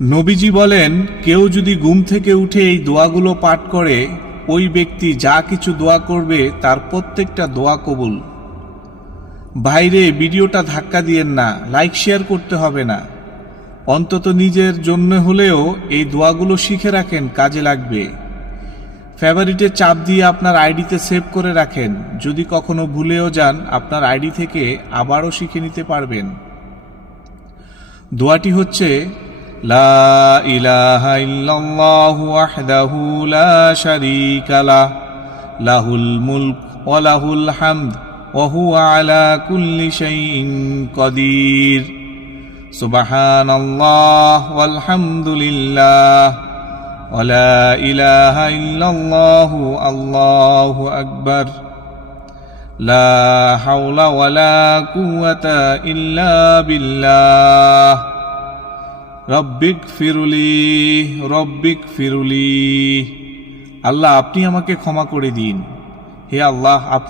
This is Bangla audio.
নবীজি বলেন, কেউ যদি ঘুম থেকে উঠে এই দোয়াগুলো পাঠ করে, ওই ব্যক্তি যা কিছু দোয়া করবে তার প্রত্যেকটা দোয়া কবুল। বাইরে ভিডিওটা ধাক্কা দিয়েন না, লাইক শেয়ার করতে হবে না, অন্তত নিজের জন্য হলেও এই দোয়াগুলো শিখে রাখেন, কাজে লাগবে। ফেভারিটে চাপ দিয়ে আপনার আইডিতে সেভ করে রাখেন, যদি কখনো ভুলেও যান আপনার আইডি থেকে আবারও শিখে নিতে পারবেন। দোয়াটি হচ্ছে, লা ইলাহা ইল্লাল্লাহু ওয়াহদাহু লা শারীকা লাহ, লাহুল মুলক ওয়া লাহুল হামদ ওয়া হুয়া আলা কুল্লি শাইইন কাদির, সুবহানাল্লাহ ওয়াল হামদুলিল্লাহ ওয়া লা ইলাহা ইল্লাল্লাহু আল্লাহু আকবার, লা হাওলা ওয়া লা কুওয়াতা ইল্লা বিল্লাহ, রব্বিক ফিরুলি। আল্লাহ, আপনি আমাকে ক্ষমা করে দিন। হে আল্লাহ,